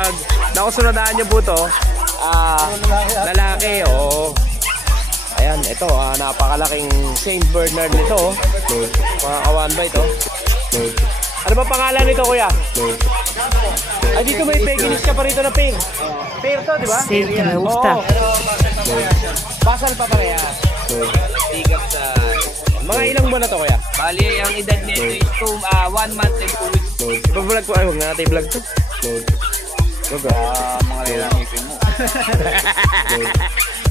Pag nakusunodaan nyo po to, lalaki, oo. Ayan, ito, napakalaking Saint Bernard nito, mga ka-one bite, oh. Ano ba pangalan nito, kuya? Ay, dito may Pekinese ka pa rito na pair. Pair to, di ba? Sí, que me gusta. Basal pa pareha. Tigap sa... Mga ilang buwan na to, kuya? Bali, ang edad nito is 1 month and 2 weeks. Iba-vlog ko. Ay, huwag na natin i-vlog to. Mga lilang ipin mo.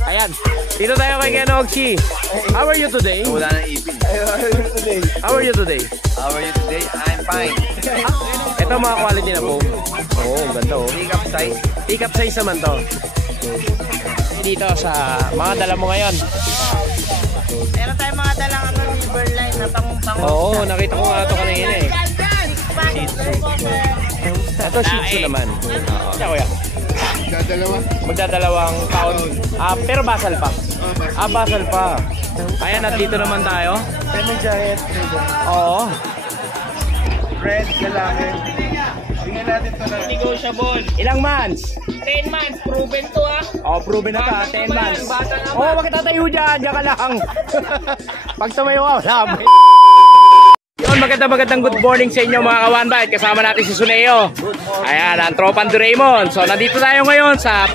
Ayan. Dito tayo kay Kenogchi. How are you today? Wala nang ipin. How are you today? How are you today? I'm fine. Ito mga quality na foam. Oo, ang ganda, oh. Pick-up size. Pick-up size naman to. Dito sa mga dala mo ngayon. Meron tayong mga dalang Riverline na pang-pang. Oo, nakita ko nga ito kanina eh. Shih Tzu. Ito Shih Tzu naman. Siya, kuya. Magdadalawang taon. Pero basal pa. Basal pa. Ayan, at dito naman tayo. Lemon Giant. Oo. Red, lalaki. Tingnan natin ito na. Negotiable. Ilang months? 10 months. Proven to Proven na ka. 10 months. Bata naman. Wag ka tatayo dyan. Diyan ka lang. Pag tumayo ka, wala. Yun, magandang good morning sa inyo mga ka-one bite. Kasama natin si Suneo. Ayan, ang tropang Doraemon. So, nandito tayo ngayon sa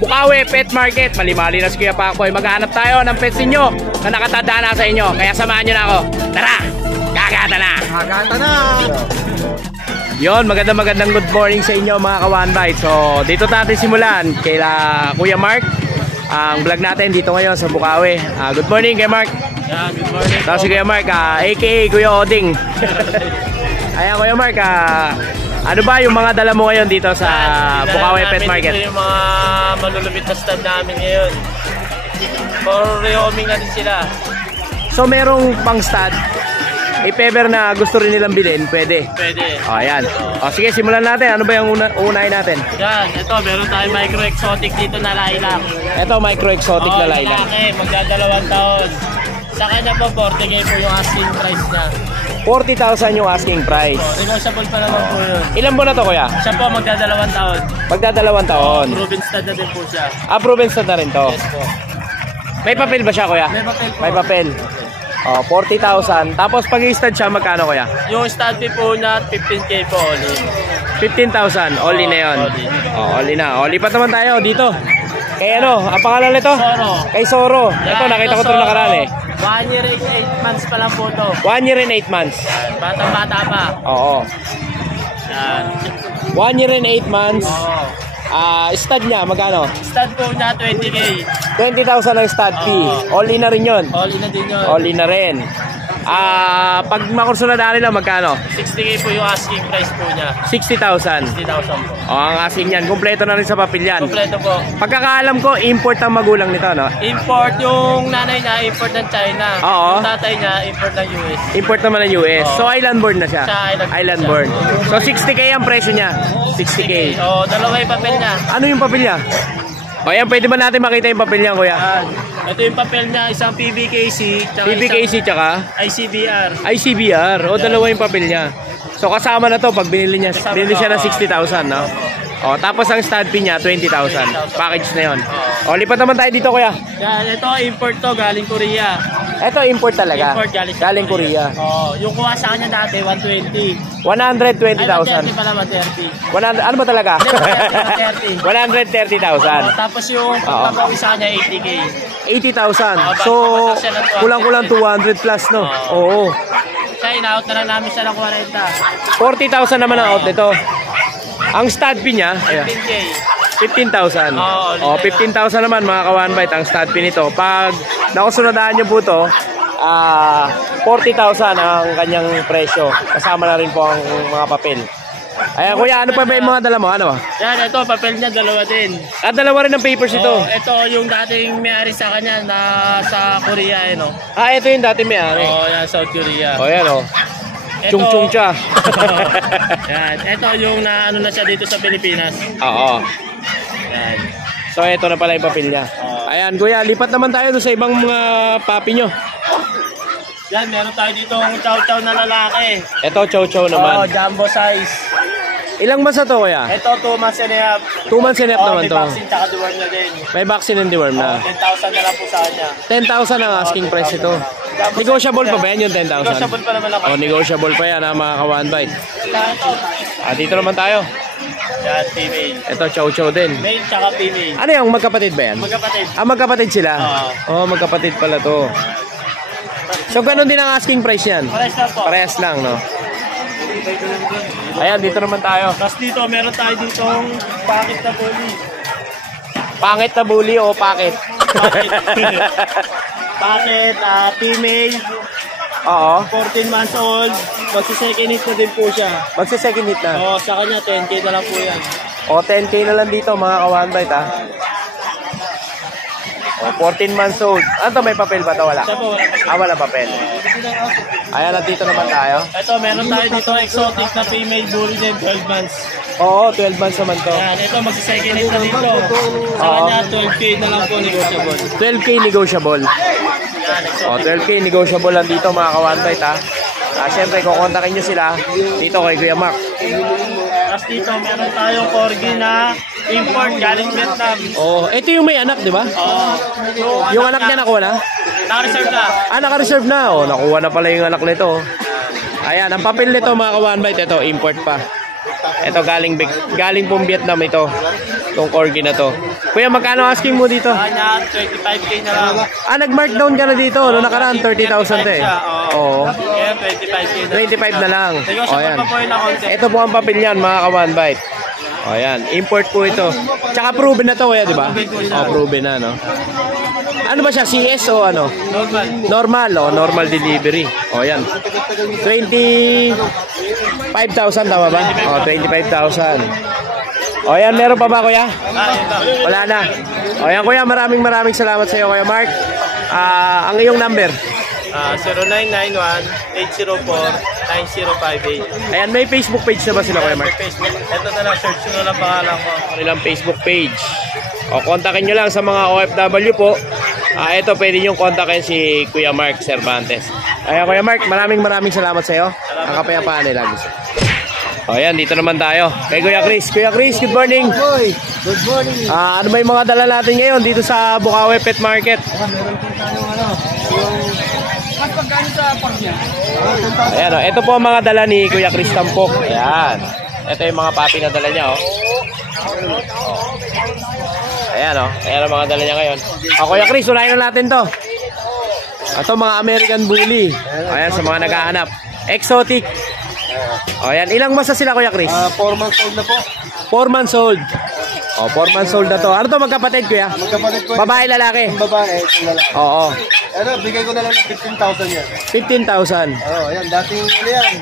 Bukawi Pet Market. Mali-mali na si Kuya Pakboy. Maghanap tayo ng pets ninyo na nakatanda na sa inyo. Kaya samahan nyo na ako. Tara! Gagata na! Magata na! Yun, magandang good morning sa inyo mga ka-one bite. So, dito natin simulan kaila Kuya Mark. Ang vlog natin dito ngayon sa Bukawi. Good morning kay Mark. Yeah, good morning. Tapos si Kuya Mark, aka Kuya Oding. Ayan Kuya Mark, ano ba yung mga dala mo ngayon dito sa Bukawi Pet Market? Ito yung mga malulupit na stand namin ngayon. For rehoming na din sila. So merong pang stud. If ever na gusto rin nilang bilhin, pwede. Pwede. Ayan. Sige, simulan natin. Ano ba yung unahin natin? Yan, ito meron tayong micro exotic dito na lilac. Ito, micro exotic na lilac. Lalaki, magdadalawang taon. Sa kanya po, 40K po yung asking price niya. 40,000 yung asking price. Negotiable pa naman po yun. Ilan buwan na to, kuya? Siya po, magdadalawang taon. Magdadalawang taon. Proven stud na din po siya. Proven stud na rin to. Yes po. May papel ba siya, kuya? May papel po. May papel. 40,000. Tapos pag i-stud siya, magkano, kuya? Yung stud fee po niya, 15K po only. 15,000. Only na yun. Only na. Lipat naman tayo dito. Kay ano, ang pangalan nito? Soro. Kay Soro. Ito, nakita ko ito nakaraan eh. 1 year and 8 months pa lang po ito. 1 year and 8 months. Batang-bata pa. Oo. Yan. 1 year and 8 months. Oo. Stud niya, magkano? Stud po niya, 20K. 20,000 ang stud fee. All in na rin yun. All in na din yun. All in na rin. Pag makursunadaan nila, magkano? 60K po yung asking price po niya. 60,000. 60,000 po. Ang asking yan. Kumpleto na rin sa papel yan. Kompleto po. Pagkakaalam ko, import ang magulang nito, no? Import yung nanay niya, import ng China. Oo. Yung tatay niya, import ng US. Import naman ng US. Oo. So, island born na siya. Siya, Island born. So, 60K ang presyo niya. 60K. Oo, dalawa yung papel niya. Ano yung papel niya? O yan, pwede ba natin makita yung papel niya, kuya? Ito yung papel niya, isang PBKC, tsaka PBKC tsaka? ICBR. ICBR. O, dalawa yung papel niya. So, kasama na to pag binili siya ng 60,000, no? O, tapos ang stud fee niya, 20,000. Package na yun. O, lipat naman tayo dito, kuya. Yan, ito import to, galing Korea. Ito, import talaga. Import Galing Korea. Oh, yung kuha sa kanya dati, 120. 120,000. 130 pala, 130. 100, ano ba talaga? 130. 130,000. Tapos yung pagbabawi sa kanya, 80K. 80,000. So, kulang-kulang 200 plus, no? Oo. Siya, in-out na lang namin siya ng 40. 40,000 naman ang out nito. Ang stud fee niya, 15K. 15,000. Oo, 15,000 naman mga ka-one bite ang stud fee nito. Pag nakusunodaan niyo po to, 40,000 ang kanyang presyo. Kasama na rin po ang mga papel. Ayan, kuya, ano pa ba yung mga dala mo? Ano? Yan, ito, papel niya, dalawa din. Dalawa rin ng papers ito. Ito yung dating may-ari sa kanya na sa Korea, eh, no? Ito yung dati may-ari. Yan, South Korea. Yan, Ito, chung-chung siya. yan, ito yung ano na siya dito sa Pilipinas. Oo. Yan. So, ito na pala yung papel niya. Ayan, kuya, lipat naman tayo sa ibang mga papi nyo. Yan, meron tayo dito ang chow-chow na lalaki. Ito, chow-chow naman. Jumbo size. Ilang months na to, kuya? Ito, 2 months and a half. 2 months and a half naman may to. vaccine tsaka deworm na din. May vaccine and deworm na. 10,000 na lang po sa kanya. 10,000 ang asking price ito. Negotiable pa ba yan yung 10,000? Negotiable pa naman ako. Oh, negotiable pa yan ha, mga ka-one bite. Dito naman tayo. Yan, female. Ito, chow chow din. Male tsaka female. Ano yung magkapatid ba yan? Magkapatid. Magkapatid sila? Oo. Oh, magkapatid pala to. So, ganun din ang asking price yan? Parehas lang po. Parehas lang, no? Ayan, dito naman tayo. Tapos dito, meron tayo ditong packet na bully. Pangit na bully o packet? Packet, female, Oo. 14 months old. Magsi-second hit na din po siya. Magsi-second hit na. Oo, sa kanya, 10K na lang po yan. O, 10K na lang dito, mga ka-one bite, ha? O, 14 months old. Ano to, may papel ba to? Wala? Ito po, wala pa. Wala papel. Ayan, nandito naman tayo. Ito, meron tayo dito exotic na female bully din, 12 months. Oo, 12 months naman to. Yan, ito, magsi-second hit na dito. Sa kanya, 12K na lang po, negotiable. 12K negotiable. Yan, O, exotic. 12K negotiable lang dito, mga ka-one bite, ha? Siyempre, kukontakin nyo sila dito kay Kuya Mark. Tapos dito, meron tayong corgi na import galing Vietnam. Oh, ito yung may anak, di ba? Oo. Yung anak niya nakuha na? Naka-reserve na. Naka-reserve na. Oh, nakuha na pala yung anak nito. Ayan, ang papel nito, mga ka-one bite, ito, import pa. Ito, galing pong Vietnam ito. Itong corgi na to. Kuya, magkano asking mo dito? Kanya, 25K na lang. Nag-markdown ka na dito. No, nakaraan, 30,000 to eh. Oo. Kaya 25K na. 25 na lang. O, Negotiable yan. pa po yun na konti. Ito po ang papel niyan, mga ka-one bite. O, yan. Import po ito. Tsaka proven na to, kuya, di ba? O, proven na, no? Ano ba siya? CS o ano? Normal. Normal, o. Normal delivery. O, yan. 25,000, tama ba? O, 25,000. O, yan. Meron pa ba, kuya? Yun lang. Wala na. O, yan, kuya. Maraming salamat sa iyo, kuya Mark. Ang iyong number? 0991-804-9058. Ayan, may Facebook page na ba sila, kuya Mark? Facebook. Ito na lang, search nyo na lang pangalan ko. Kanilang Facebook page. O, kontakin nyo lang sa mga OFW po. Ito, pwede nyo kontakin si Kuya Mark Cervantes. Ayan, Kuya Mark, maraming salamat sa iyo. Ang kapayapaan nila. O, ayan, dito naman tayo. Kay Kuya Chris. Kuya Chris, good morning. Boy, good morning. Ano ba yung mga dala natin ngayon dito sa Bukawi Pet Market? Meron po tayong yung mas pagkano sa park niya? Ayan, o, ito po ang mga dala ni Kuya Chris Tampok. Ayan. Ito yung mga papi na dala niya, oh. Ayan, oh. Ayan ang mga dala niya ngayon. Kuya Chris, unahin na natin to. Ito mga American Bully. Ayan, sa mga naghahanap. Exotic. Ayan, ilang months na sila, Kuya Chris? 4 months old na po. 4 months old. 4 months old na to. Ano to, magkapatid, Kuya? Magkapatid ko. Babae, lalaki? Yung babae, itong lalaki. Oo. Ano, bigay ko na lang ng 15,000 yan. 15,000. Oo, yan. Dating ano yan.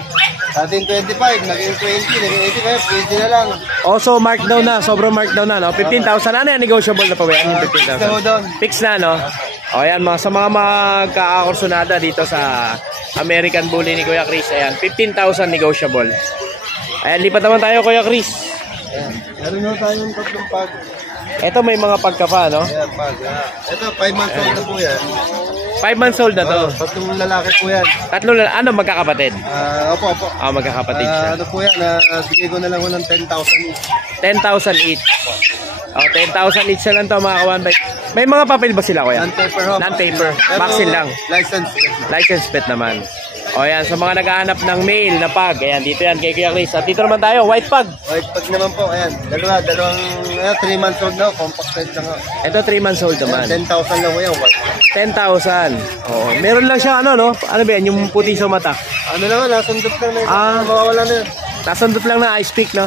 Dating 25, naging 20, naging 85, 20 na lang. Also, markdown na. Sobrang markdown na, no? 15,000. Ano yan? Negotiable na pa ba yan? Yung Fix na ho 15,000. doon. Fix na, no? O, ayan, sa mga magkakakursunada dito sa American Bully ni Kuya Chris. Ayan, 15,000 negotiable. Ayan, lipat naman tayo, Kuya Chris. Ayan. Meron na tayong tatlong pag. Ito, may mga pagka pa, no? Ayan, pag. Ito, 5 months old na po yan. 5 months old na to. Tatlong lalaki po yan. Tatlo na, ano, magkakapatid? Opo. Magkakapatid siya. Ano po yan, bigay ko na lang ng 10,000 each. 10,000 each. 10,000 each na lang to, mga kawan. May mga papel ba sila, Kuya? Non-paper ho. Non-paper. Pero Vaccine lang. License. License pet naman. O yan, sa mga naghahanap ng male na pag, ayan, dito yan kay Kuya Chris. At dito naman tayo, white pag. White pag naman po, ayan. Dalawang 3 months old na, compact size lang ho. Ito 3 months old naman. 10,000 lang ho yan, white. 10,000. Oo. Meron lang siya, ano, no? Ano ba yan? Yung puti sa mata. Ano lang, nasundot lang na mawawala na yan. Nasundot lang na ice pick, no?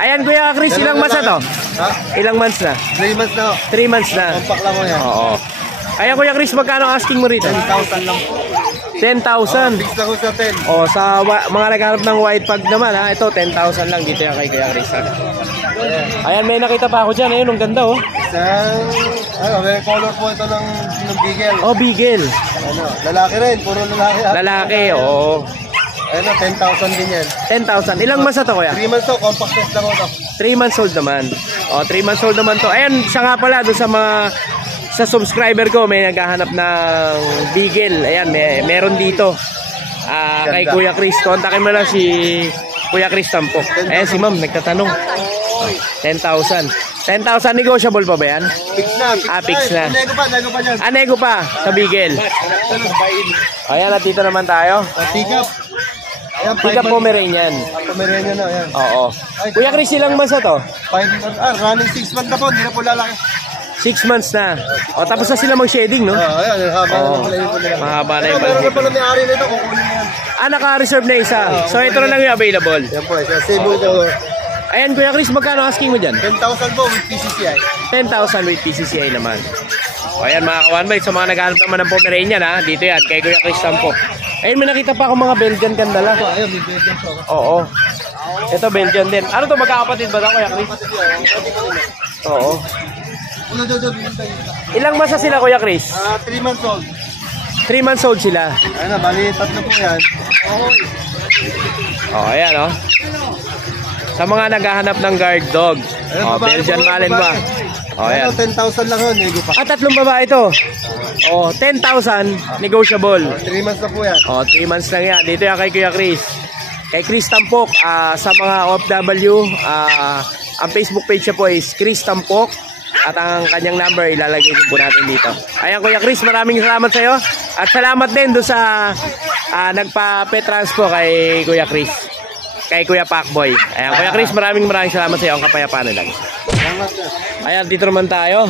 Ayan, Kuya Chris, ilang months na to? Ha? Ilang months na? 3 months na ho. 3 months na. Compact lang ho yan. Oo. Ayan, Kuya Chris, magkano asking mo rito? 10,000 lang po. 10,000. Fix lang ho sa 10. O, sa mga naghahanap ng white pag naman, ha? Ito, 10,000 lang dito yan kay Kuya Chris, ha? Ayan, may nakita pa ako dyan. Ayun, ang ganda, oh. May color po ito ng beagle. Oh, Beagle. Ano, lalaki rin, puro lalaki. Lalaki, oo. Ano, 10,000 din yan. 10,000. Ilang months na to, Kuya? 3 months to, compact size lang ho to. 3 months old naman. O, 3 months old naman to. Ayan, siya nga pala, doon sa subscriber ko, may naghahanap ng Beagle. Ayan, meron dito. Kay Kuya Chris. Kontakin mo lang si Kuya Chris Tampok. Ayan si ma'am, nagtatanong. 10,000. 10,000 negotiable pa ba yan? Fix na. Fix na. Nego pa dyan. Nego pa sa Bigel. Ayan, at dito naman tayo. Pick up. Ayan, Pick up Pomeranian. Pomeranian na, ayan. Oo. Kuya Chris, ilang months na to? Running 6 months na po, hindi na po lalaki. 6 months na. O, tapos na sila mag-shading, no? Ayan, haba na pala yun po nila. Mahaba na yung Meron na balbik. pala may-ari nito, kukunin na yan. Naka-reserve na isa. So, ito na lang yung available. Yan po, sa Cebu to. Ayan, Kuya Chris, magkano asking mo dyan? 10,000 po with PCCI. 10,000 with PCCI naman. O, ayan, mga kawanbay. So, mga naghahanap naman ng Pomeranian, ha? Dito yan, kay Kuya Chris Tampok. Ayun, may nakita pa akong mga Belgian kandala. Ayun, may Belgian po. Oo. Ito, Belgian din. Ano to, magkakapatid ba ito, Kuya Chris? Oo. Uno, dodo, bintay. Ilang masa sila, Kuya Chris? 3 months old. 3 months old sila. Ayun na, bali, 3 po yan. O, ayan, o. Sa mga naghahanap ng guard dog. O, Belgian Malinois. O, ayan. 10,000 lang yun, nego pa. 3 babae ito. O, 10,000 negotiable. 3 months na po yan. O, 3 months lang yan. Dito yan kay Kuya Chris. Kay Chris Tampok, sa mga OFW, ang Facebook page niya po is Chris Tampok. At ang kanyang number, ilalagay din po natin dito. Ayan, Kuya Chris, maraming salamat sa iyo. At salamat din doon sa nagpa-petranspo kay Kuya Chris. Kay Kuya Pacboy. Ayan, Kuya Chris, maraming salamat sa iyo. Ang kapayapaan na lang. Salamat sir. Ayan, dito naman tayo.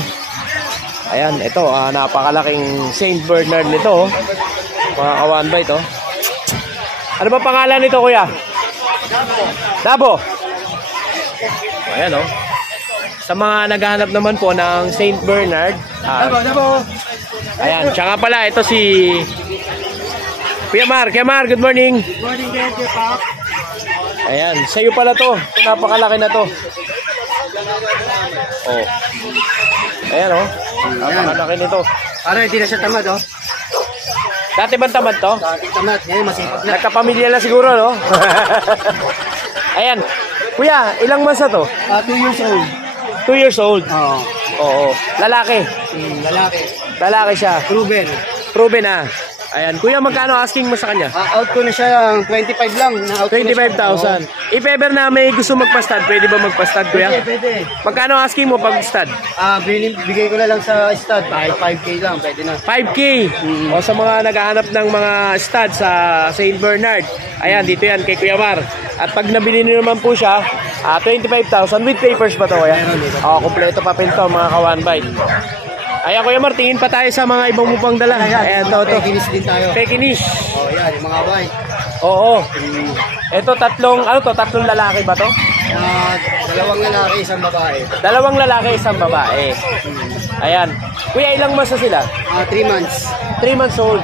Ayan, ito, napakalaking Saint Bernard nito. Mga kawanbay ito. Ano ba pangalan nito, Kuya? Dabo. Ayan, oh. Sa mga naghahanap naman po ng Saint Bernard. Dabo. Ayan, tsaka pala, ito si Kuya Mar. Kuya Mar, good morning. Good morning, Kuya Pak. Ayan, sa'yo pala to. Ito, napakalaki na to. Oh. Ayan, oh. Napakalaki nito. Para hindi na siya tamad, oh. Dati ba tamad to? Dati tamad, ngayon masipag na. Nagkapamilya na siguro, no? Ayan. Kuya, ilang months na to? 2 years old. 2 years old. Oo. Oo. Lalaki. Lalaki. Lalaki siya. Proven. Proven na. Ayan. Kuya, magkano asking mo sa kanya? Out ko na siya, 25 lang. Na-out ko na siya. 25,000. If ever na may gusto magpa-stud, pwede ba magpa-stud, kuya? Pwede. Magkano asking mo pag stud? Bigay ko na lang sa stud. Kahit 5K lang, pwede na. 5K. O sa mga naghahanap ng mga stud sa Saint Bernard. Ayan, dito yan kay Kuya Mar. At pag nabili niyo naman po siya, 25,000 with papers ba to, kuya? Kompleto papel to, mga kawanbay. Ayan, Kuya Mar, tingin pa tayo sa mga ibang mupang dala. Ayan, to. Pekinis din tayo. Pekinis. Yan, yung mga white. Oo. Ito, tatlong lalaki ba to? 2 lalaki, 1 babae. 2 lalaki, 1 babae. Ayan. Kuya, ilang months na sila? 3 months. 3 months old.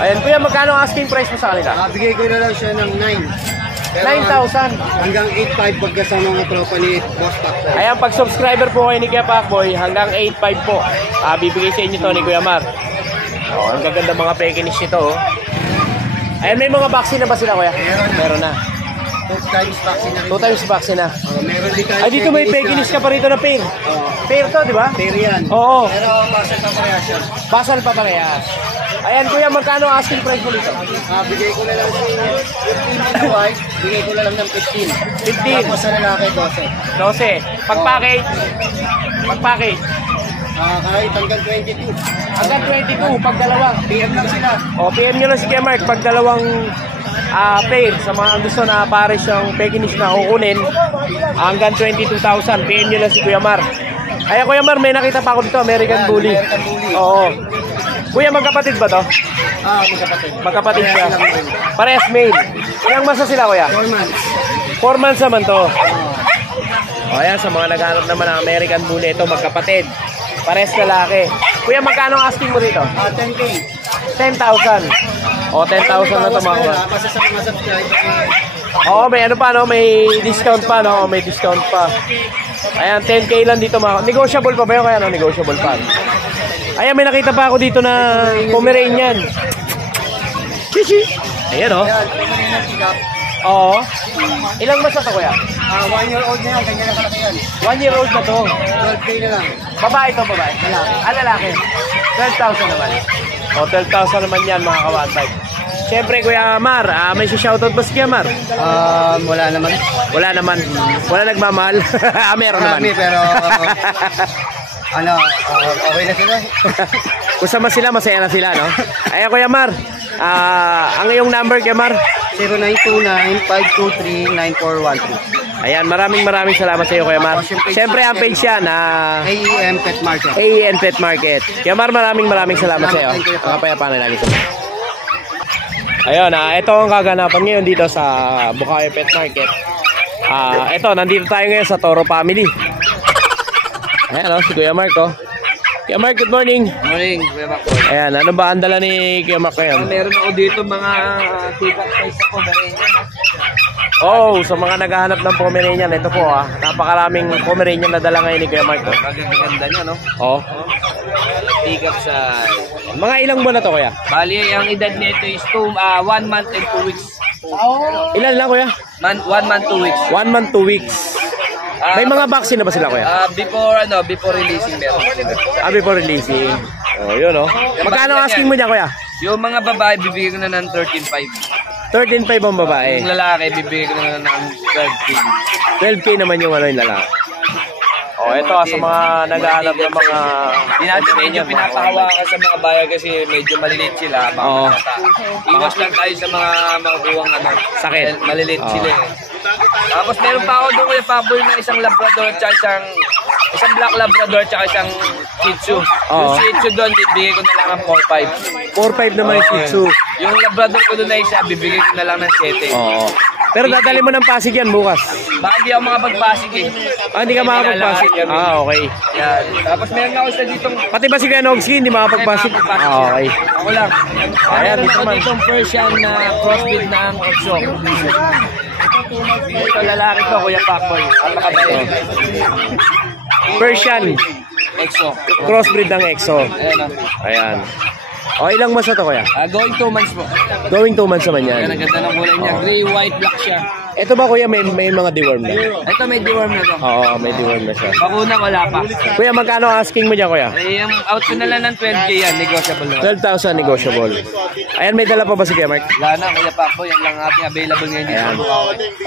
Ayan, Kuya, magkano ang asking price mo sa kanila? Bigay ko na lang siya ng 9. 9,000. Hanggang 8.5 pagkasama ng tropa ni Boss Pacboy. Ayan, pag subscriber po kayo ni Kuya Pacboy, hanggang 8,500 po. Bibigay sa inyo to ni Kuya Mar. Ang gaganda mga pekinis nito. Ayan, may mga vaccine na ba sila, Kuya? Meron na. 2 times vaccine na rin. 2 times vaccine na. Meron din tayo. Ay, dito may pekinis ka pa rito na pair. Pair to, di ba? Pair yan. Oo. Pero pasal pa parehas yan. Basal pa parehas. Ayan, Kuya, magkano ang asking price mo dito? Bigay ko na lang sa 15 na white. Bigay ko na lang ng 15. 15. Tapos sa lalaki, 12. 12. Pag-package. Pag-package. Kahit hanggang 22. Hanggang 22, pag dalawa. PM lang sila. O, PM nyo lang si Kuya Mark pag dalawang pair sa mga gusto na pares yung pekinis na kukunin. Hanggang 22,000. PM nyo lang si Kuya Mar. Ay, Kuya Mar, may nakita pa ako dito, American Bully. American Bully. Oo. Kuya, magkapatid ba to? Magkapatid. Magkapatid siya. Parehas lang rin. Parehas male. Ilang masa sila, Kuya? 4 months. 4 months naman to. O, ayan, sa mga naghanap naman ng American Bully, ito magkapatid. Parehas lalaki. Kuya, magkano ang asking mo dito? 10K. 10,000. O, 10,000 na ito, mga kuya. Basta sa mga subscriber. Oo, may ano pa, no? May discount pa, no? May discount pa. Ayan, 10K lang dito, mga. Negotiable pa ba yun? Kaya, no? Negotiable pa. Ayan, may nakita pa ako dito na Pomeranian. Chichi! Ayan, oh. Yan, Pomeranian pick-up. Oo. Ilang months na to, kuya? 1 year old na yan, ganyan lang kalaki yan. 1 year old na to. 12K na lang. Babae to, babae? Lalaki. Lalaki. 12,000 naman. O, 12,000 naman yan, mga kawanbay. Siyempre, Kuya Mar, may shoutout ba si Kuya Mar? Wala naman. Wala naman. Wala nagmamahal. Meron naman. Marami, pero okay na sila. Kung sama sila, masaya na sila, no? Ayan, Kuya Mar. Ang iyong number, Kuya Mar? 0929-523-9413. Ayan, maraming salamat sa iyo, Kuya Mar. Siyempre, ang page yan, AEM Pet Market. AEN Pet Market. Kuya Mar, maraming salamat sa iyo. Ang kapayapaan na lagi sa mga. Ayun, ito ang kaganapan ngayon dito sa Bukawi Pet Market. Ito, nandito tayo ngayon sa Toro Family. Ayan, si Kuya Mark, oh. Kuya Mark, good morning. Morning, Kuya Mark. Ayan, ano ba ang dala ni Kuya Mark ngayon? Meron ako dito mga tika size ako na rin. Oh, sa mga naghahanap ng Pomeranian, ito po napakaraming Pomeranian na dala ngayon ni Kuya Mark. Oh. Maganda niya, no? Oh. Tika sa... Mga ilang buwan na to, Kuya? Bali, ang edad nito is 1 month and 2 weeks. Ilan lang, Kuya? 1 month, 2 weeks. 1 month, 2 weeks. May mga vaccine na ba sila, Kuya? Before releasing meron. Before releasing. Oh, yun, oh. Magkano asking mo niya, Kuya? Yung mga babae, bibigyan ko na ng 13.5. 13.5 ang babae. Yung lalaki, bibigyan ko na ng 12K. 12K naman yung yung lalaki. Oh, ito sa mga naghahanap ng mga... Hindi natin medyo pinapahawakan sa mga bayan kasi medyo maliliit sila. Oo. Iwas lang tayo sa mga makukuhang sakit. Maliliit sila. Tapos meron pa ako doon kaya paboy na isang Labrador at isang Black Labrador at isang Shih Tzu. Yung Shih Tzu doon, bibigay ko na lang ng 4.5. 4.5 naman yung Shih Tzu. Yung Labrador ko doon na isa, bibigay ko na lang ng 7. Oo. Pero dadali mo ng Pasig yan bukas. Baka hindi ako makapagpasig eh. Hindi ka makapagpasig. Okay. Yan. Tapos meron ako isa ditong... Pati ba si Kuya Nogski hindi makapagpasig? Okay. Ako lang. Ayan, Meron dito ako man. ditong Persian na crossbreed ng Oxo. Ito lalaki to, Kuya Pakboy. Napakabait. Persian. Exo. Crossbreed ng Exo. Ayan o. Ayan. O, ilang months na to, Kuya? Going 2 months po. Going 2 months naman yan. Ayan, ang ganda ng kulay niya. Gray, white, black siya. Ito ba, Kuya, may mga deworm na? Ito may deworm na to. Oo, may deworm na siya. Bakuna wala pa. Kuya, magkano asking mo dyan, Kuya? Eh, yung out ko na lang ng 12K yan. Negotiable naman. 12,000 negotiable. Ayan, may dala pa ba si Kuya Mark? Wala na, Kuya Pakboy. Yan lang ating available ngayon dito. Ayan.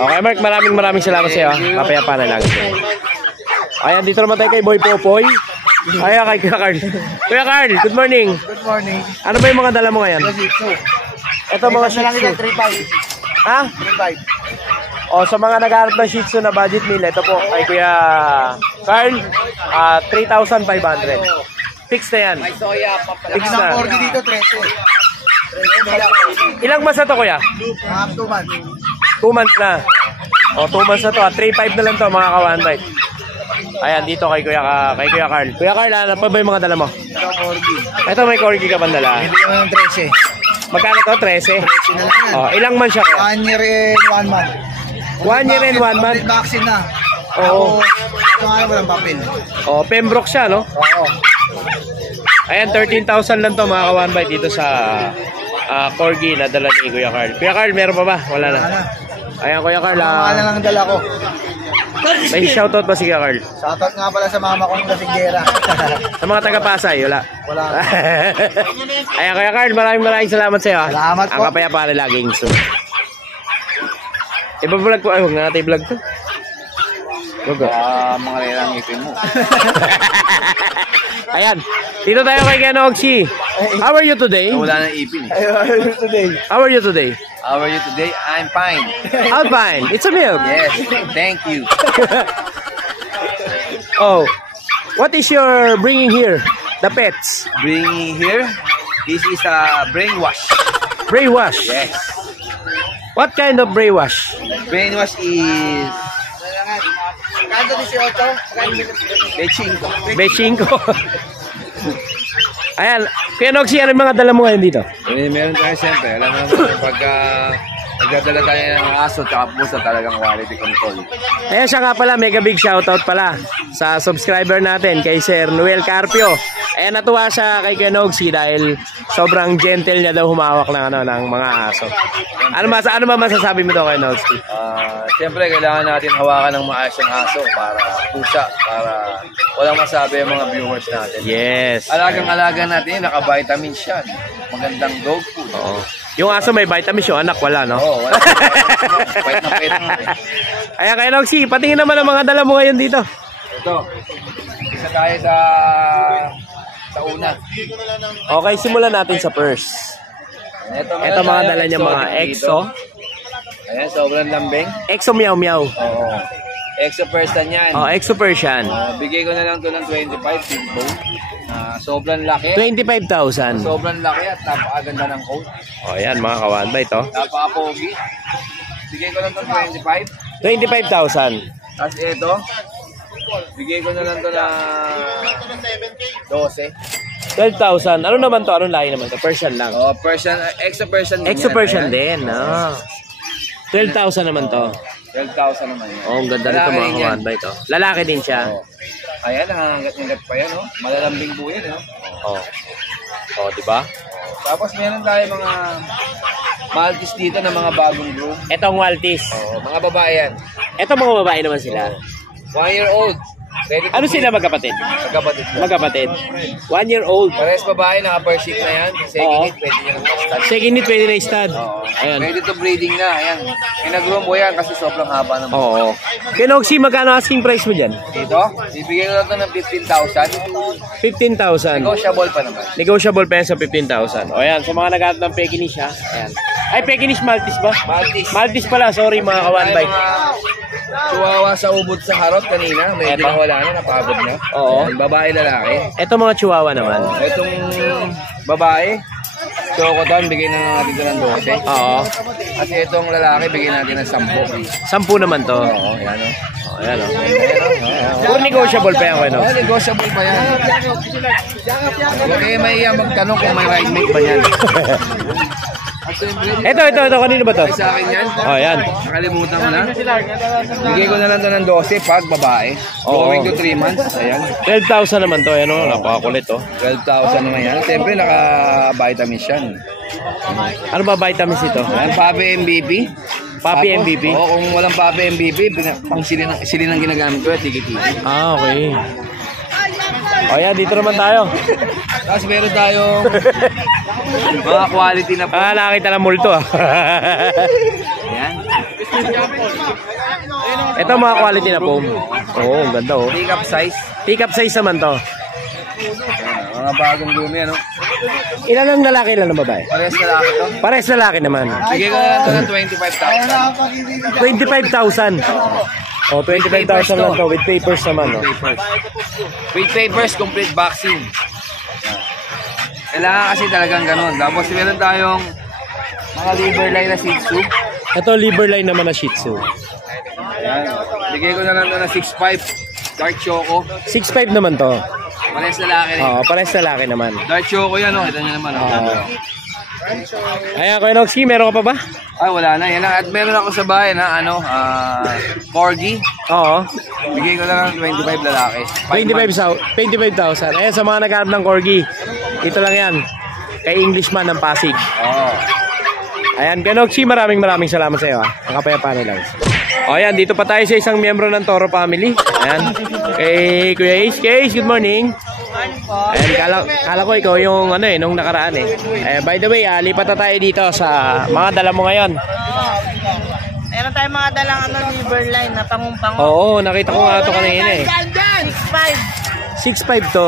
Okay, Mark, maraming salamat sa iyo. Kapayapa na lang. Ayan, dito naman tayo kay Boy Popoy. Ayan, kay Kuya Carl. Kuya Carl, good morning. Good morning. Ano ba yung mga dala mo ngayon? Ito mga Shih Tzu. 3.5. Ha? 3.5. O, sa mga naghahanap ng Shih Tzu na budget meal, ito po kay Kuya Carl, 3,500. Fix na yan. Fix na. Ang order dito, 13. Ilang months na to, Kuya? 2 months. 2 months na. O, 2 months na to. 3.5 na lang to, mga kawan bite. Ayan, dito kay Kuya Carl. Kuya Carl, ano pa ba yung mga dala mo? Ito, Corgi. Ito, may corgi ka bandala. Bibigyan mo ng 13. Magkano to? 13? 13 na lang yan. O, ilang months siya? 1 year and 1 month. 1 year and 1 month? Complete vaccine na. Oo. Ito nga lang walang papel. O, Pembroke siya, no? Oo. Ayan, 13,000 lang to, mga kawan bite, dito sa corgi na dala ni Kuya Carl. Kuya Carl, meron pa ba? Wala na. Ayan, Kuya Carl. Ano lang ang dala ko. May shoutout ba si Kuya Carl? Shoutout nga pala sa mama kong kasigera. Sa mga taga-Pasay, wala. Wala. Ayan, Kuya Carl, maraming salamat sa iyo. Salamat Ang po. kapayapaan na laging so. Iba-vlog ko. Ay, huwag na natin i-vlog to. Huwag ko. Mga relang ipin mo. Ayan. Dito tayo kay Kuya Nogski. How are you today? Wala nang ipin. Today. How are you today? How are you today? I'm fine. I'm fine. It's a milk. Yes, thank you. Oh. What is your bringing here? The pets. Bringing here, this is a brainwash. Brainwash. Yes. What kind of brainwash? Brainwash is Kado 18. bechinko. Bechinko. Ayan. Kuya Nogski, ano yung mga dala mo ngayon dito? Eh, meron tayo siyempre. Alam mo naman, pagka nagdadala tayo ng aso at pusa, talagang quality control. Ayan siya nga pala, mega big shoutout pala sa subscriber natin kay Sir Noel Carpio. Ayan, natuwa siya kay Kuya Nogski dahil sobrang gentle niya daw humawak ng mga aso. Ano ba masasabi mo daw kay Nogski? Siyempre, kailangan natin hawakan ng maayos yung aso para pusa, para walang masabi ang mga viewers natin. Yes. Alagang-alaga natin, naka-vitamins yan. Magandang dog food. Oo. Yung aso may vitamins, yung anak wala, no? Oo, wala. Pwede na pwede na. Ayan kayo, Noxy, patingin naman ang mga dala mo ngayon dito. Ito, isa tayo sa una. Okay, simulan natin sa purse. Ito mga dala niya mga EXO. Ayan, sobrang lambing. EXO Meow Meow. Oo. Extra person yan. Oh, EXO Persian. Bigay ko na lang to ng 25 Timbo. Sobrang laki. 25,000. Sobrang laki at napakaganda ng coat. Oh, ayan mga kawanbay to. Napaka-pogi. Bigay ko lang to 25. 25,000. Tapos ito, bigay ko na lang to ng 12. 12,000. Ano naman to? Anong lahi naman to? Persian lang. Oh, Persian, extra Persian din EXO yan. Persian Ayan. din. Ah. 12,000 naman to. 12,000 naman yan. Oh, ang ganda nito Lalaki mga yan. kawanbay to. Lalaki din siya. Oh. Ayan, nangangat-ngat pa yan, oh. Malalambing po yan, oh. Oh. Oh, di ba? Tapos meron tayo mga Maltese dito na mga bagong groom. Ito ang Maltese. Oh, mga babae yan. Ito mga babae naman sila. 1 year old. Ready to Ano breed. sila magkapatid? Magkapatid ko. Magkapatid. 1 year old. Parehas babae, naka-per sheet na yan. Second Oo. hit, pwede nyo nang start. Second hit pwede na i-stud. Oo. Ayan. Ready to breeding na, ayan. Pinag-groom ko yan kasi sobrang haba ng Oo. Kaya Noxy, magkano asking price mo dyan? Dito, bibigyan ko na ito ng 15,000. 15,000. Negotiable pa naman. Negotiable pa yan sa 15,000. O ayan, sa mga naghahanap ng Pekinish ha. Ayan. Ay, Pekinish Maltese ba? Maltese. Maltese pala, sorry mga kawanbay. Chihuahua sa ubod sa harot kanina. Medyo Eto. nawala na, napagod na. Oo. Ayan, babae, lalaki. Ito mga chihuahua naman. Itong babae, Chocoton, bigyan na natin ito ng 12. Oo. Kasi itong lalaki, bigyan natin ng 10. 10 naman to. Oo, ayan o. O, ayan o. Puro negotiable pa yan kayo, Noxy. Negotiable pa yan. Huwag kayo mahiya magtanong kung may ride mate ba yan. Ito. Kanino ba to? Sa akin yan. O, ayan. Nakalimutan ko na. Bigay ko na lang ito ng 12 pag babae. Oo. Going to 3 months. Ayan. 12,000 naman to. Ayan o, napakakulit o. 12,000 naman yan. Siyempre, naka-vitamins yan. Ano ba vitamins ito? Ayan, Papi MVP. Papi MVP? Oo, kung walang Papi MVP, pang silin ang ginagamit ko. Tiki-tiki. Ah, okay. O yan, dito naman tayo. Tapos meron tayong mga quality na po. Ah, nakakita ng multo ah. Ayan. Ito mga quality na foam. Oo, ang ganda oh. Pick up size. Pick up size naman to. Ayan, mga bagong lumi, ano. Ilan ang lalaki, ilan ang babae? Parehas na lang ito. Pares lalaki naman. Bigay ko na lang ito ng 25,000. 25,000. Oh, 25,000 lang to with papers naman oh. Papers. With papers, complete vaccine. Kailangan kasi talagang ganun. Tapos meron tayong mga liver line na Shih Tzu. Ito liver line naman na Shih Tzu. Ayan. Bigay ko na lang ito ng 6'5". Dark Choco. 6'5 naman to. Parehas lalaki rin. Oo, pares lalaki naman. Dark Choco yan, oh. Ito nyo naman, oh. Oo. Ayan, Kuya Noxy, meron ka pa ba? Ay, wala na. Yan lang. At meron ako sa bahay na, Corgi. Oo. Bigay ko na lang 25 lalaki. 25,000. Ayan, sa mga naghahanap ng Corgi. Ito lang yan. Kay Englishman ng Pasig. Oo. Ayan, Kuya Noxy, maraming salamat sa iyo ha. Ang kapayapaan lang. O ayan, dito pa tayo sa isang miyembro ng Toro family. Ayan. Kay Kuya Ace. Kuya Ace, good morning. Ayan, kala ko ikaw yung nung nakaraan eh. By the way, lipat na tayo dito sa mga dala mo ngayon. Meron tayong mga dalang liver line na pangumpango. Oo, nakita ko nga ito kanina eh. 6'5". 6'5 to.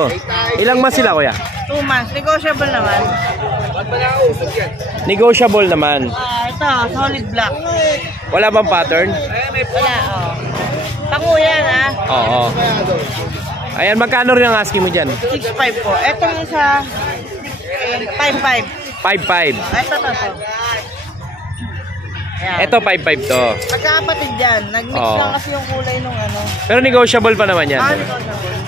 Ilang months sila, kuya? 2 months. Negotiable naman. Negotiable naman. Ito, solid black. Wala bang pattern? Wala, oh. Pangu yan, ah. Oo. Ayan, magkano rin ang asking mo dyan? 6'5 po. Etong isa, 5'5". 5'5. Ito. Ayan. Ito 5'5 to. Magkakapatid yan. Nag-mix Oo. lang kasi yung kulay nung ano. Pero negotiable pa naman yan. Negotiable.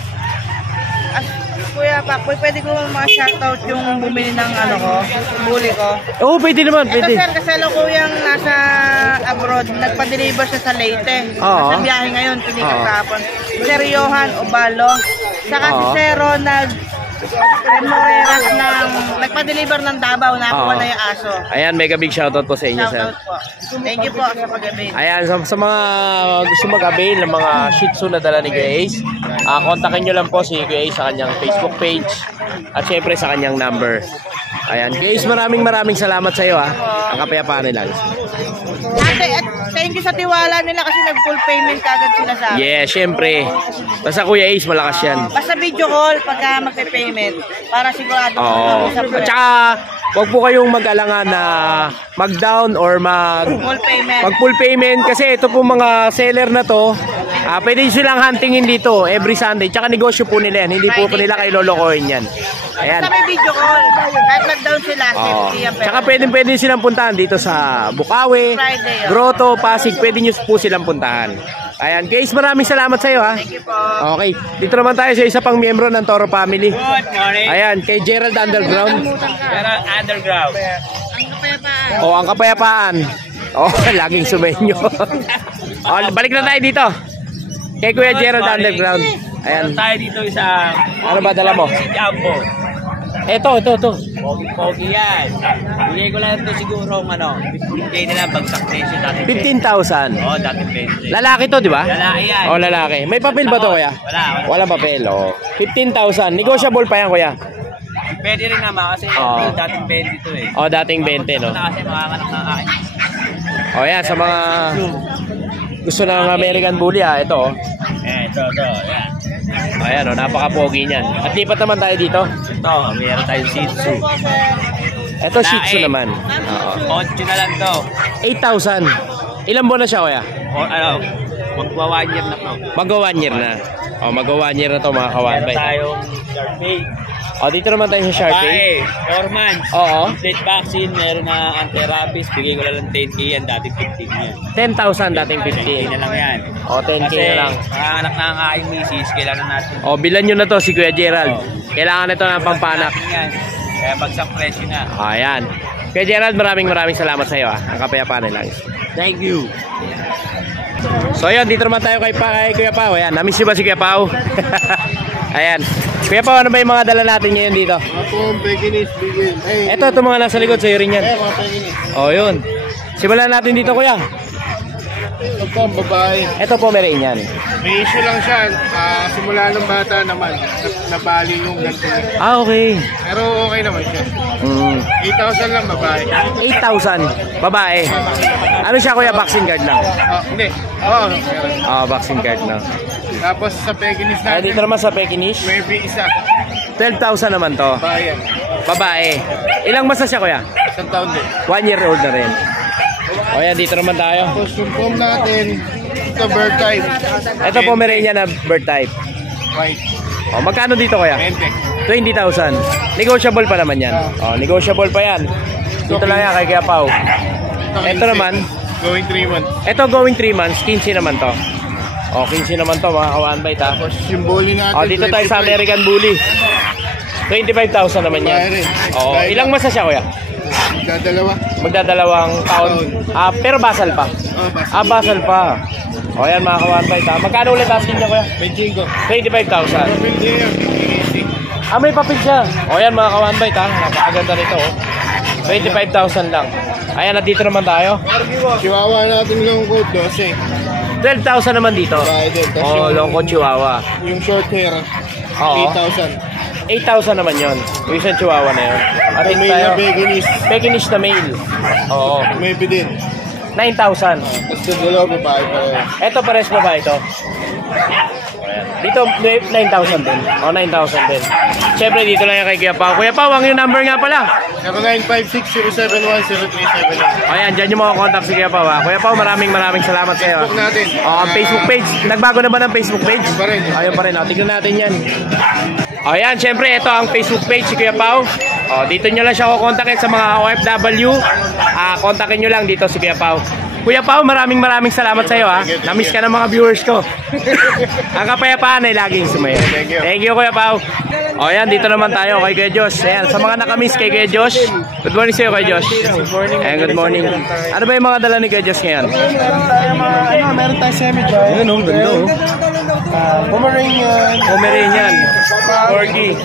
Kuya Pakboy, pwede ko ma-shoutout yung bumili ng bully ko. Oo, pwede naman, Ito pwede. sir, kasi kuyang nasa abroad, nagpa-deliver siya sa Leyte. Oo. Nasa biyahe ngayon, pinikat Oo. kahapon. Sir Johan Obalo. Saka si Oo. Sir Ronald Remoreras nagpa-deliver ng Davao, nakuha Oo. na yung aso. Ayan, mega big shoutout po sa inyo, sir. Shoutout po. Thank you po sa pag-avail. Ayan, sa mga gusto mag-avail ng mga Shih Tzu na dala ni Kuya Ace, kontakin nyo lang po si Kuya Ace sa kanyang Facebook page at syempre sa kanyang number. Ayan. Guys, maraming salamat sa iyo ha. Ang kapayapaan nila. Ate, at thank you sa tiwala nila kasi nag-full payment kagad sila sa akin. Yeah, syempre. Basta Kuya Ace, malakas yan. Basta video call pagka magpe-payment para sigurado Oo. At saka, huwag po kayong mag-alangan na mag-down or full payment. mag-full payment kasi ito po mga seller na to, pwede silang huntingin dito every Sunday. Tsaka negosyo po nila yan. Hindi po nila kayo lolokohin yan. Ayan. Basta may video call. Kahit nag-down sila, safety yan. Tsaka pwede silang puntahan dito sa Bukawi, Friday, Grotto, Pasig. Pwede nyo po silang puntahan. Ayan. Guys, maraming salamat sa iyo ha. Thank you po. Okay. Dito naman tayo sa isa pang miyembro ng Toro Family. Good morning. Ayan, kay Gerald Underground. Pero underground. Ang kapayapaan. Laging sumenyo. Balik na tayo dito. Kay Kuya Gerald Underground. Ayan. Meron tayo dito isang... Ano ba dala mo? Si Jumbo. Ito. Pogi yan. Bigay ko lang ito siguro, 15K na lang, bagsak presyo dati. 15,000. Oo, dati 20. Lalaki to, di ba? Lalaki yan. Lalaki. May papel ba to, Kuya? Wala. Walang papel, 15,000. Negotiable pa yan, Kuya. Pwede rin naman kasi dating 20 to eh. Dating 20, no? Kasi makakanak ng akin. Yan, sa mga gusto ng American Bully, ito, Ito, yan. Ayan, napaka-pogi niyan. At lipat naman tayo dito. Ito, mayroon tayong Shih Tzu. Ito, Shih Tzu naman. 8 na lang to. 8,000. Ilang buwan na siya, Kuya? Magwa 1 year na to. Magwa 1 year na. Magwa 1 year na to, mga kawan. Meron tayong Sharpay. Dito naman tayo sa Sharpay. 4 months. Oo. Complete vaccine, meron na anti-rabies. Bigay ko lang 10K yan, dating 15 yan. 10,000 dating 10K 15. na lang yan. 10K Kasi na lang. anak na ang aking misis, kailangan natin. Bilan nyo na to si Kuya Gerald. Kailangan na ito ng pampanak. Yan. Kaya bagsak presyo na. Ayan. Kuya Gerald, maraming salamat sa iyo. Ang kapayapaan nila. Thank you. So yun, dito naman tayo kay Kuya Pao. Ayan, namiss nyo ba si Kuya Pao? Ayan. Kuya Pao, ano ba yung mga dala natin ngayon dito? Pekinese, bigil. Ito mga nasa likod, sa'yo rin yan. Mga Pekinese. Yun. Simulan natin dito, Kuya. Ito po, babae. Ito po, Meridian. May issue lang siya. Simula ng bata naman. Nabali yung ganito. Okay. Pero okay naman siya. 8,000 lang babae. 8,000. Babae. Ano siya, Kuya? Vaccine card na? Hindi. Meron. Vaccine card na. Tapos sa Pekinese natin, Dito naman sa Pekinese. may isa. 12,000 naman to. Babae yan. Babae. Ilang mas na siya, Kuya? 1 taon din. 1 year old na rin. Yan, dito naman tayo. Tapos yung form natin, ito bird type. Ito po, Meridian na bird type. White. Magkano dito, Kuya? 20. 20,000. Negotiable pa naman yan. Negotiable pa yan. Dito lang yan kay Kuya Pao. Ito naman. Going 3 months. Ito going 3 months. 15 naman to. 15 naman to, mga ka-one bite ha. Tapos yung bully natin, Dito tayo sa American Bully. 25,000 naman yan. Babae rin. Ilang mas na siya, Kuya? Dadalawa. Magdadalawang taon. Pero basal pa. Basal pa. Yan mga ka-one bite ha. Magkano ulit asking niya, Kuya? 25,000. May papel siya. Yan mga ka-one bite ha. Napakaganda nito. 25,000 lang. Ayan, at dito naman tayo. Chihuahua natin long coat, 12. 12,000 naman dito. Babae din. Tapos Long coat Chihuahua. yung short hair, Oo. 8,000. 8,000 naman yon. Yung isang Chihuahua na yun. At May tayo. na Pekinese, Pekinese na male. Oo. may din. 9,000. Tapos yung dalawa babae pa rin. Ito pares ba ito? Dito 9,000 din. 9,000 din. Siyempre dito lang yung kay Kuya Pao. Kuya Pao, ang yung number nga pala. 0956-071-0378. Ayan, dyan yung mga contact si Kuya Pao ha. Kuya Pao, maraming salamat sa iyo. Facebook natin. Ang Facebook page. Nagbago na ba ng Facebook page? Ayun pa rin. Ayun pa rin. Tignan natin yan. Ayan, syempre ito ang Facebook page si Kuya Pao. Dito nyo lang siya kukontakin sa mga OFW. Kontakin nyo lang dito si Kuya Pao. Kuya Pao, maraming salamat sa iyo ha. Na-miss ka ng mga viewers ko. Ang kapayapaan ay laging sumayo. Thank you, Kuya Pao. Ayan, dito naman tayo kay Kuya Josh. Ayan, sa mga nakamiss kay Kuya Josh. Good morning sa iyo, Kuya Josh. Good morning. Good morning. Ano ba yung mga dala ni Kuya Josh ngayon? Meron tayo semi-dry. Ayun, ganda oh. Pomeranian. Corgi.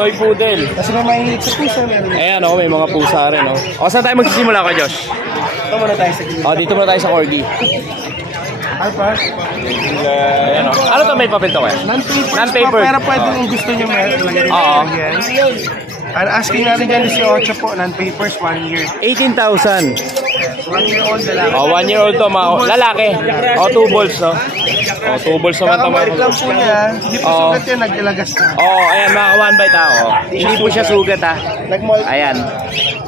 Toy Poodle. Kasi kung mahilig sa pusa, meron. Ayan, may mga pusa rin. Saan tayo magsisimula, Kuya Josh? Ito muna tayo sa gilid. Dito muna tayo sa Corgi. Alpha. Ayan, Ano to, may papel to, Kuya? Non-paper. Non-paper. Pero pwede kung gusto nyo meron. Oo. Asking natin dyan 18 po, non-papers, 1 year. 18,000. 1 year old na lang. Oh, 1 year old to, mga lalaki. Oh, 2 balls, no? Oh, 2 balls naman to, mga Kakabalik lang po niya, hindi po sugat yan, naglagas na. Oh, ayan, mga one bite ha. Oh. Hindi po siya sugat ha. Nag-mall. Ayan.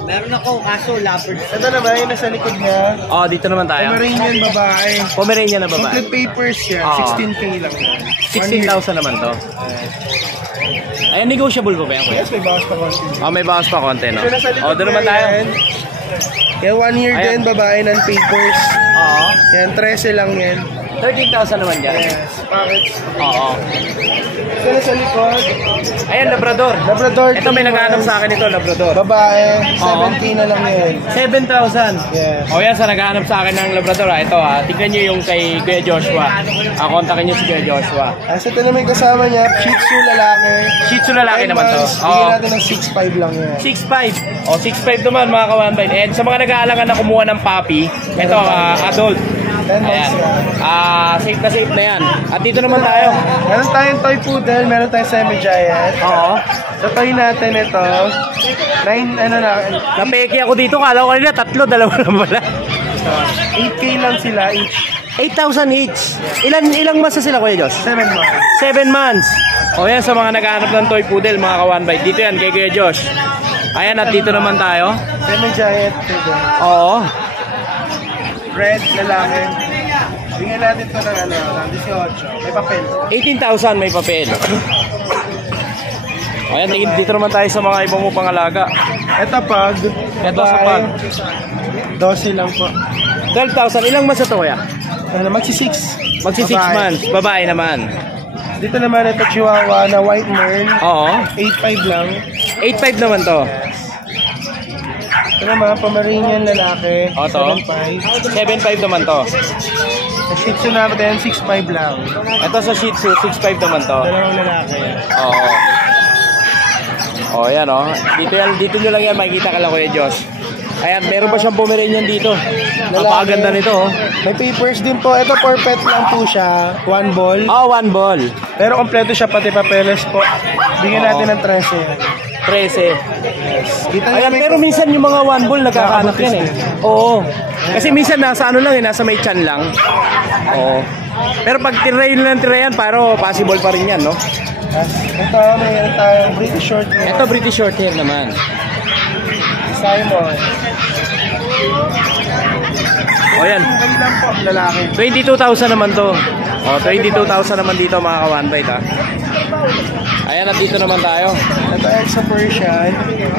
Meron ako, kaso lovers. Ito naman, yung nasa likod niya. Oh, dito naman tayo. Pomeranian babae. Pomeranian na babae. Complete papers yan, Oo. 16K lang yan. 16,000 naman to. Ayan, negotiable pa ba yan, kuya? Yes, may bawas pa konti. Oh, may bawas pa konti, no? Ito nasa likod Oh, doon naman niya tayo. yan. Yan, 1 year Ayan. din, babae ng papers. Oo. Yan, 13 lang yan. 13,000 naman dyan. Yes, packets. Oo. Ito nasa likod. Ayan, Labrador. Labrador. Ito may naghahanap sa akin ito, Labrador. Babae, Oo. 7K na lang yan. 7,000. Yes. O yan, sa naghahanap sa akin ng Labrador. Ito ha, tignan nyo yung kay Kuya Joshua. Kontakin nyo si Kuya Joshua. As ito naman yung kasama niya, Shih Tzu lalaki. Shih Tzu lalaki 10 naman to. months, Oo. bigyan natin ng 6'5 lang yan. 6'5". O, 6'5 naman mga kawanbite. And sa mga nag-aalangan na kumuha ng puppy, ito, adult. 10 months Ayan. yan. Safe na safe na yan. At dito naman tayo. Meron tayong toy poodle, meron tayong semi-giant. Oo. Sa toy natin ito, 9, ano na, Napeki ako dito. Kala ko kanina, 3, 2 lang pala. 8K lang sila each. 8,000 each. Ilang months na sila, Kuya Josh? 7 months. 7 months. O yan, sa mga naghahanap ng toy poodle, mga ka-one-bite. Dito yan, kay Kuya Josh. Ayan, at dito naman tayo. Semi-giant poodle. Oo. Red, lalaki. Bigyan natin ito ng ano, ng 18. May papel. 18,000 may papel. Ayan, dito naman tayo sa mga ibang mo pangalaga. Ito pag. Ito sa pag. 12 lang po. 12,000. Ilang months na to, Kuya? Ano, magsi-6. Magsi 6 months. Babae naman. Dito naman ito chihuahua na white merl. Oo. 8.5 lang. 8,500 naman to. Ito naman, Pomeranian lalaki. O, to. 7.5. 7,500 naman to. Sa Shih Tzu natin, 6.5 lang. Ito sa Shih Tzu, 6,500 naman to. Dalawang lalaki. Oo. Oh, yan oh. Dito nyo lang yan makikita ka lang, Kuya Josh. Ayan, meron pa siyang Pomeranian dito. Napakaganda nito oh. May papers din po. Ito for pet lang po siya. 1 ball. Oh, 1 ball. Pero kompleto siya pati papeles po. Bigyan Oo. natin ng 13. 13. Dito Ayan, pero minsan yung mga 1 ball nagkakanak yan eh. Oo. Kasi minsan nasa ano lang eh, nasa may chan lang. Oo. Pero pag tirayin lang tirayan, pero possible pa rin yan, no? Ito, mayroon tayong British short hair. Ito British short hair naman. Simon. O yan, Dali lang po, lalaki. 22,000 naman to. O, 22,000 naman dito mga ka-one bite ha. Ayan, at dito naman tayo. Ito, Exo Persian.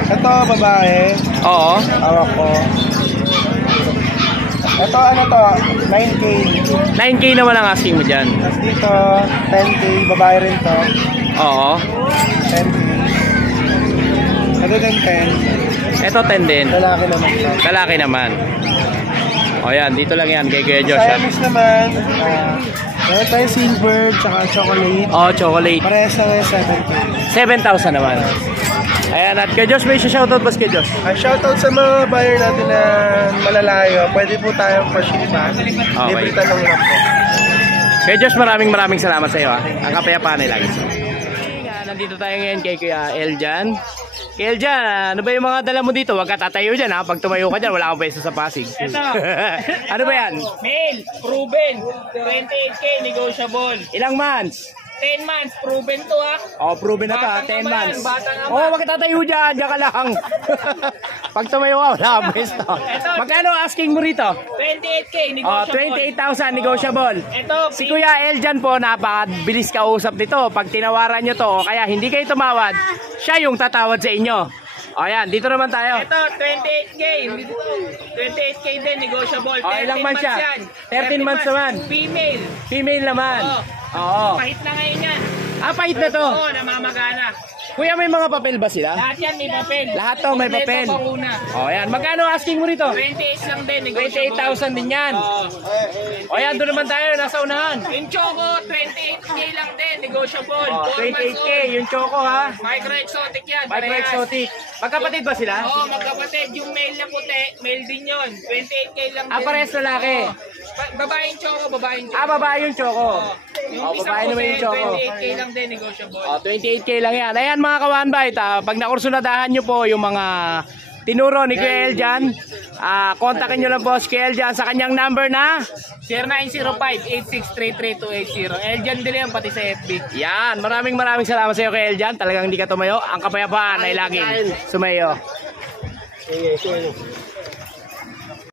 Ito, babae. Oo. Hawak ko. Ito, ano to? 9K. 9K naman ang asking mo dyan. Tapos dito, 10K. Babae rin to. Oo. 10K. Ito din 10. Ito 10 din. Lalaki naman to. Lalaki naman. O yan, dito lang yan kay Kuya Josh ha. Siamese naman. Meron tayong silver, tsaka chocolate. Oh, chocolate. Parehas lang yung 7K. 7,000 naman. Ayan, at Kuya Josh, may shoutout ba kay Josh? Shoutout sa mga buyer natin na malalayo. Pwede po tayong pa-ship back. Libre tanong lang po. Kuya Josh, maraming salamat sa iyo ha. Ang kapayapaan nila. Nandito tayo ngayon kay Kuya Eljan. Kuya Eljan, ano ba yung mga dala mo dito? Huwag ka tatayo dyan ha. Pag tumayo ka dyan, wala kang pwesto sa Pasig. Ito. Ano ba yan? Male, proven. 28K, negotiable. Ilang months? 10 months, proven to ha. Oh, proven na to ha. Batang 10 ama months. yan, batang ama. Oh, huwag ka tatayo dyan. Diyan ka lang. Pag tumayo ka, wala kang pwesto. Magkano asking mo rito? 28K, Oh, negotiable. 28,000 negotiable. Ito, Si Kuya Eljan po, napakabilis kausap nito. Pag tinawaran nyo to, o kaya hindi kayo tumawad, siya yung tatawad sa inyo. O yan, dito naman tayo. Ito, 28K. 28K din, negotiable. Oh, ilang months siya? yan. 13 months naman. Female. Female naman. Oo. Pahit na ngayon yan. Ah, pahit na to. Oo, namamagana. Kuya, may mga papel ba sila? Lahat yan may papel. Lahat to may Kompleto papel. panguna. O yan, magkano asking mo rito? 28 lang din, negotiable. 28,000 din yan. O yan, doon naman tayo, nasa unahan. Yung Choco, 28K lang din, negotiable. O, 4 months 28K, old. yung Choco ha. Micro exotic yan. Micro parehas. exotic. Magkapatid ba sila? Oo, magkapatid. Yung male na puti, male din yun. 28K lang din. Ah, parehas lalaki. Oo. Babaeng Choco, babaeng Choco. Ah, babae yung Choco. Oh, babae naman yung choco. 28K lang din, negotiable. 28K lang yan. Ayan mga ka-One Bite, pag nakursunadahan nyo po yung mga tinuro ni Kuya Eljan, kontakin nyo lang po si Kuya Eljan sa kanyang number na 0905-8633-280. Eljan din yan, pati sa FB. yan. Maraming salamat sa iyo Kuya Eljan. Talagang hindi ka tumayo. Ang kapayapaan ay laging sumayo. Sige, sige.